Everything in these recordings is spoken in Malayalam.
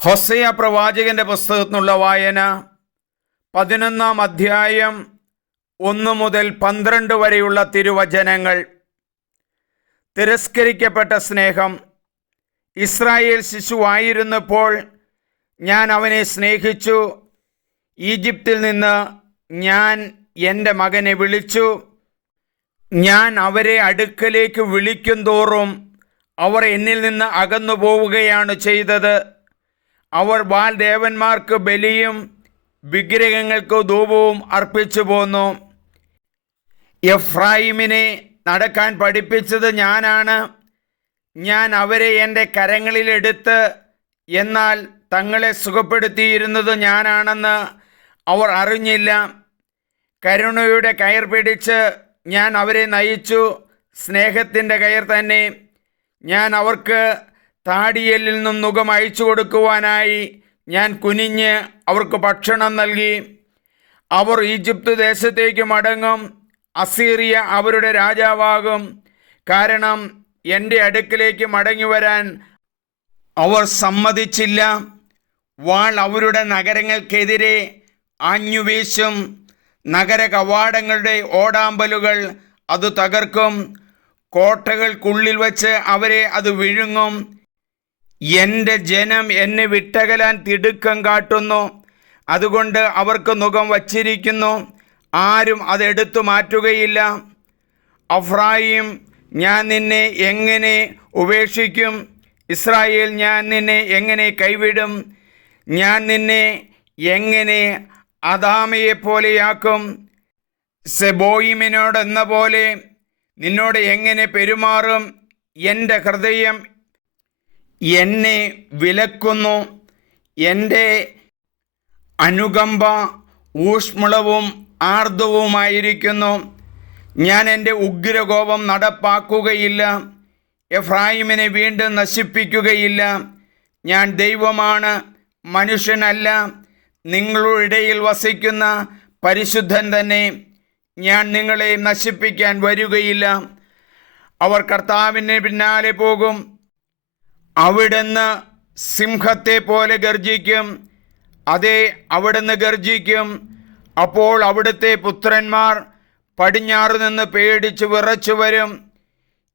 ഹൊസയ പ്രവാചകന്റെ പുസ്തകത്തിനുള്ള വായന പതിനൊന്നാം അധ്യായം ഒന്ന് മുതൽ പന്ത്രണ്ട് വരെയുള്ള തിരുവചനങ്ങൾ തിരസ്കരിക്കപ്പെട്ട സ്നേഹം. ഇസ്രായേൽ ശിശുവായിരുന്നപ്പോൾ ഞാൻ അവനെ സ്നേഹിച്ചു. ഈജിപ്തിൽ നിന്ന് ഞാൻ എന്റെ മകനെ വിളിച്ചു. ഞാൻ അവരെ അടുക്കലേക്ക് വിളിക്കും തോറും അവർ എന്നിൽ നിന്ന് അകന്നു പോവുകയാണ് ചെയ്തത്. അവർ ബാൽ ദേവന്മാർക്ക് ബലിയും വിഗ്രഹങ്ങൾക്ക് ധൂപവും അർപ്പിച്ചു പോന്നു. എഫ്രായിമിനെ നടക്കാൻ പഠിപ്പിച്ചത് ഞാനാണ്. ഞാൻ അവരെ എന്റെ കരങ്ങളിലെടുത്ത് എന്നാൽ തങ്ങളെ സുഖപ്പെടുത്തിയിരുന്നത് ഞാനാണെന്ന് അവർ അറിഞ്ഞില്ല. കരുണയുടെ കയർ പിടിച്ച് ഞാൻ അവരെ നയിച്ചു. സ്നേഹത്തിന്റെ കയർ തന്നെ. ഞാൻ അവർക്ക് താടിയലിൽ നിന്നും നുകം അഴിച്ചു കൊടുക്കുവാനായി ഞാൻ കുനിഞ്ഞ് അവർക്ക് ഭക്ഷണം നൽകി. അവർ ഈജിപ്ത് ദേശത്തേക്ക് മടങ്ങും. അസീറിയ അവരുടെ രാജാവാകും. കാരണം എന്റെ അടുക്കിലേക്ക് മടങ്ങി വരാൻ അവർ സമ്മതിച്ചില്ല. വാൾ അവരുടെ നഗരങ്ങൾക്കെതിരെ ആഞ്ഞുവീശും. നഗര കവാടങ്ങളുടെ ഓടാമ്പലുകൾ അത് തകർക്കും. കോട്ടകൾക്കുള്ളിൽ വച്ച് അവരെ അത് വിഴുങ്ങും. എന്റെ ജനം എന്നെ വിട്ടകലാൻ തിടുക്കം കാട്ടുന്നു. അതുകൊണ്ട് അവർക്ക് മുഖം വച്ചിരിക്കുന്നു. ആരും അതെടുത്തു മാറ്റുകയില്ല. അഫ്രായിം ഞാൻ നിന്നെ എങ്ങനെ ഉപേക്ഷിക്കും? ഇസ്രായേൽ ഞാൻ നിന്നെ എങ്ങനെ കൈവിടും? ഞാൻ നിന്നെ എങ്ങനെ അദാമയെ പോലെയാക്കും സെബോയിമിനോട് എന്ന പോലെ നിന്നോട് എങ്ങനെ പെരുമാറും? എന്റെ ഹൃദയം എന്നെ വിലക്കുന്നു. എന്റെ അനുകമ്പ ഊഷ്മളവും ആർദ്രവുമായിരിക്കുന്നു. ഞാൻ എന്റെ ഉഗ്രകോപം നടപ്പാക്കുകയില്ല. എഫ്രാഹിമിനെ വീണ്ടും നശിപ്പിക്കുകയില്ല. ഞാൻ ദൈവമാണ് മനുഷ്യനല്ല. നിങ്ങളുടെ ഇടയിൽ വസിക്കുന്ന പരിശുദ്ധൻ തന്നെ. ഞാൻ നിങ്ങളെ നശിപ്പിക്കാൻ വരികയില്ല. അവർ കർത്താവിന് പിന്നാലെ പോകും. അവിടുന്ന് സിംഹത്തെ പോലെ ഗർജിക്കും അതെ അവിടുന്ന് ഗർജിക്കും അപ്പോൾ അവിടുത്തെ പുത്രന്മാർ പടിഞ്ഞാറ് നിന്ന് പേടിച്ച് വിറച്ചു വരും.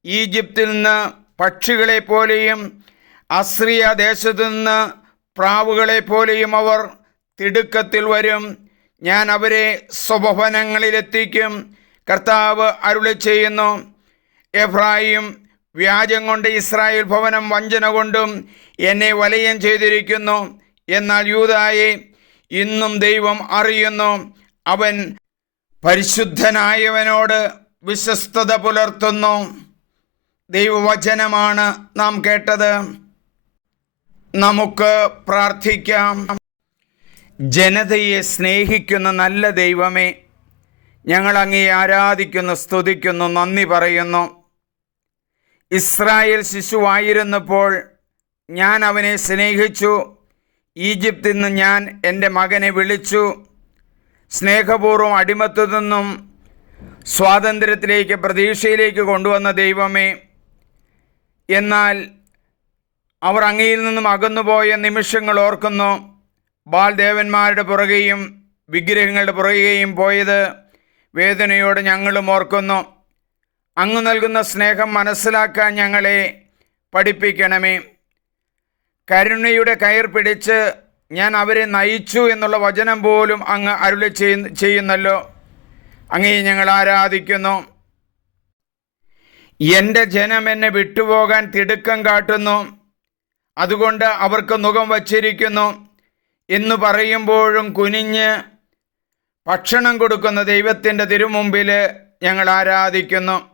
ഈജിപ്തിൽ നിന്ന് പക്ഷികളെ പോലെയും അസ്രിയ ദേശത്തു നിന്ന് പ്രാവുകളെ പോലെയും അവർ തിടുക്കത്തിൽ വരും. ഞാൻ അവരെ സ്വഭവനങ്ങളിലെത്തിക്കും. കർത്താവ് അരുളി ചെയ്യുന്നു എഫ്രായിം വ്യാജം കൊണ്ട് ഇസ്രായേൽ ഭവനം വഞ്ചന കൊണ്ടും എന്നെ വലയം ചെയ്തിരിക്കുന്നു. എന്നാൽ യൂതായെ ഇന്നും ദൈവം അറിയുന്നു. അവൻ പരിശുദ്ധനായവനോട് വിശ്വസ്തത പുലർത്തുന്നു. ദൈവവചനമാണ് നാം കേട്ടത്. നമുക്ക് പ്രാർത്ഥിക്കാം. ജനതയെ സ്നേഹിക്കുന്ന നല്ല ദൈവമേ ഞങ്ങൾ അങ്ങേ ആരാധിക്കുന്നു സ്തുതിക്കുന്നു നന്ദി പറയുന്നു. ഇസ്രായേൽ ശിശുവായിരുന്നപ്പോൾ ഞാൻ അവനെ സ്നേഹിച്ചു. ഈജിപ്തിൽ നിന്ന് ഞാൻ എന്റെ മകനെ വിളിച്ചു. സ്നേഹപൂർവം അടിമത്തു നിന്നും സ്വാതന്ത്ര്യത്തിലേക്ക് പ്രതീക്ഷയിലേക്ക് കൊണ്ടുവന്ന ദൈവമേ എന്നാൽ അവർ അങ്ങയിൽ നിന്നും അകന്നുപോയ നിമിഷങ്ങൾ ഓർക്കുന്നു. ബാൽദേവന്മാരുടെ പുറകെയും വിഗ്രഹങ്ങളുടെ പുറകെയും പോയത് വേദനയോടെ ഞങ്ങളും ഓർക്കുന്നു. അങ്ങ് നൽകുന്ന സ്നേഹം മനസ്സിലാക്കാൻ ഞങ്ങളെ പഠിപ്പിക്കണമേ. കരുണയുടെ കയർ പിടിച്ച് ഞാൻ അവരെ നയിച്ചു എന്നുള്ള വചനം പോലും അങ്ങ് അരുളി ചെയ്യുന്നല്ലോ. അങ്ങേ ഞങ്ങൾ ആരാധിക്കുന്നു. എന്റെ ജനം എന്നെ വിട്ടുപോകാൻ തിടുക്കം കാട്ടുന്നു. അതുകൊണ്ട് അവർക്ക് മുഖം വച്ചിരിക്കുന്നു. എന്ന് പറയുമ്പോഴും കുനിഞ്ഞ് ഭക്ഷണം കൊടുക്കുന്ന ദൈവത്തിന്റെ തിരുമുമ്പിൽ ഞങ്ങൾ ആരാധിക്കുന്നു.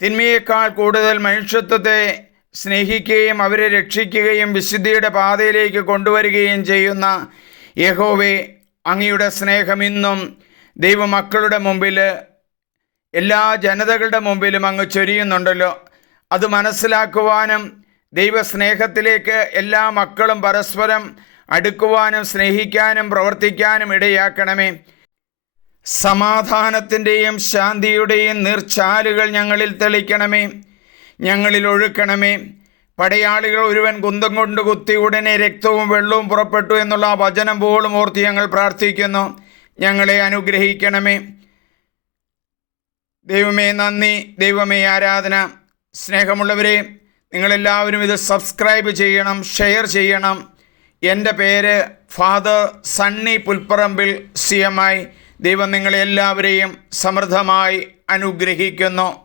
തിന്മയേക്കാൾ കൂടുതൽ മനുഷ്യത്വത്തെ സ്നേഹിക്കുകയും അവരെ രക്ഷിക്കുകയും വിശുദ്ധിയുടെ പാതയിലേക്ക് കൊണ്ടുവരികയും ചെയ്യുന്ന യഹോവെ അങ്ങയുടെ സ്നേഹം ഇന്നും ദൈവമക്കളുടെ മുമ്പിൽ എല്ലാ ജനതകളുടെ മുമ്പിലും അങ്ങ് ചൊരിയുന്നുണ്ടല്ലോ. അത് മനസ്സിലാക്കുവാനും ദൈവസ്നേഹത്തിലേക്ക് എല്ലാ മക്കളും പരസ്പരം അടുക്കുവാനും സ്നേഹിക്കാനും പ്രവർത്തിക്കാനും ഇടയാക്കണമേ. സമാധാനത്തിന്റെയും ശാന്തിയുടെയും നീർച്ചാലുകൾ ഞങ്ങളിൽ തെളിക്കണമേ. ഞങ്ങളിൽ ഒഴുക്കണമേ. പടയാളികൾ ഒരുവൻ കുന്തം കൊണ്ട് കുത്തി ഉടനെ രക്തവും വെള്ളവും പുറപ്പെട്ടു എന്നുള്ള ആ വചനം പോലും ഓർത്ത് ഞങ്ങൾ പ്രാർത്ഥിക്കുന്നു. ഞങ്ങളെ അനുഗ്രഹിക്കണമേ. ദൈവമേ നന്ദി. ദൈവമേ ആരാധന. സ്നേഹമുള്ളവരെ നിങ്ങളെല്ലാവരും ഇത് സബ്സ്ക്രൈബ് ചെയ്യണം ഷെയർ ചെയ്യണം. എന്റെ പേര് father Sunny Pulpparambil C M I. ദൈവം നിങ്ങളെല്ലാവരെയും സമൃദ്ധമായി അനുഗ്രഹിക്കുന്നു.